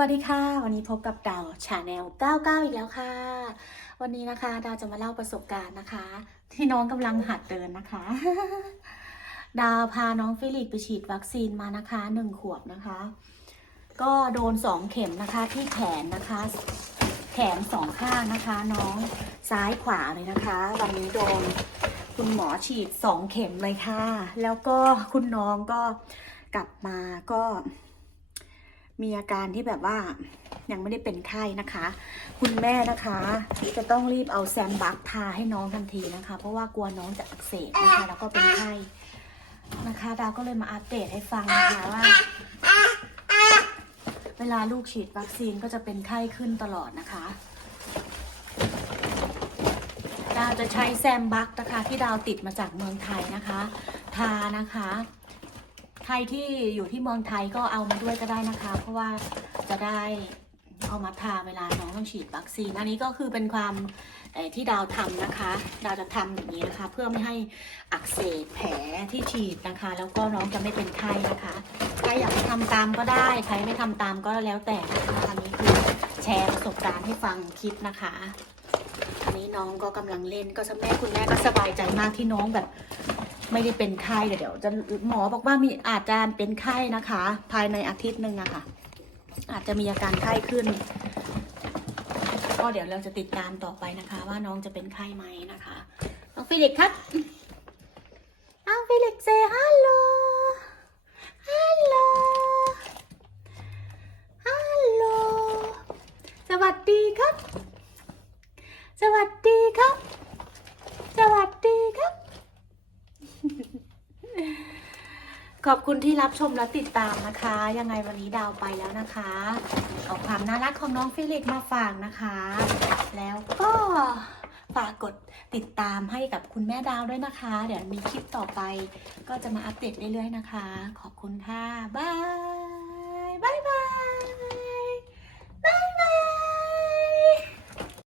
วัสดีค่ะ วันนี้พบกับดาวชาแนล 99 อีกแล้วค่ะ วันนี้นะคะดาวจะมาเล่าประสบการณ์นะคะ ที่น้องกำลังหัดเดินนะคะ ดาวพาน้องฟิลิปไปฉีดวัคซีนมานะคะหนึ่งขวบนะคะ ก็โดนสองเข็มนะคะที่แขนนะคะ แขนสองข้างนะคะ น้องซ้ายขวาเลยนะคะ วันนี้โดนคุณหมอฉีดสองเข็มเลยค่ะ แล้วก็คุณน้องก็กลับมาก็ มีอาการที่แบบว่ายังไม่ได้เป็นไข้นะคะ คุณแม่นะคะจะต้องรีบเอาแซมบักทาให้น้องทันทีนะคะ เพราะว่ากลัวน้องจะอักเสบนะคะแล้วก็เป็นไข้นะคะดาวก็เลยมาอัปเดตให้ฟังนะคะว่า เวลาลูกฉีดวัคซีนก็จะเป็นไข้ขึ้นตลอดนะคะดาวจะใช้แซมบักนะคะที่ดาวติดมาจากเมืองไทยนะคะ ทานะคะ ใครที่อยู่ที่เมืองไทยก็เอามาด้วยก็ได้นะคะ เพราะว่าจะได้เอามาทาเวลาน้องต้องฉีดวัคซีนอันนี้ก็คือเป็นความที่ดาวทำนะคะ ดาวจะทำอย่างนี้นะคะ เพื่อไม่ให้อักเสบแผลที่ฉีดนะคะ แล้วก็น้องจะไม่เป็นไข้นะคะใครอยากทำตามก็ได้ใครไม่ทำตามก็แล้วแต่นะคะอันนี้คือแชร์ประสบการณ์ให้ฟังคลิปนะคะอันนี้น้องก็กำลังเล่นก็สแม่คุณแม่ก็สบายใจมากที่น้องแบบ ไม่ได้เป็นไข้เดี๋ยวจะหมอบอกว่ามีอาจจะเป็นไข้นะคะ ภายในอาทิตย์หนึ่งอะค่ะ อาจจะมีอาการไข้ขึ้น ก็เดี๋ยวเราจะติดตามต่อไปนะคะ ว่าน้องจะเป็นไข้ไหมนะคะน้องฟิลิปครับน้องฟิลิปเซฮัลโหลฮัลโหลฮัลโหลสวัสดีครับ สวัสดีครับ สวัสดีครับ ขอบคุณที่รับชมและติดตามนะคะ ยังไงวันนี้ดาวไปแล้วนะคะ เอาความน่ารักของน้องฟิลิปมาฝากนะคะ แล้วก็ฝากกดติดตามให้กับคุณแม่ดาวด้วยนะคะ เดี๋ยวมีคลิปต่อไป ก็จะมาอัปเดตเรื่อยๆนะคะ ขอบคุณค่ะ บาย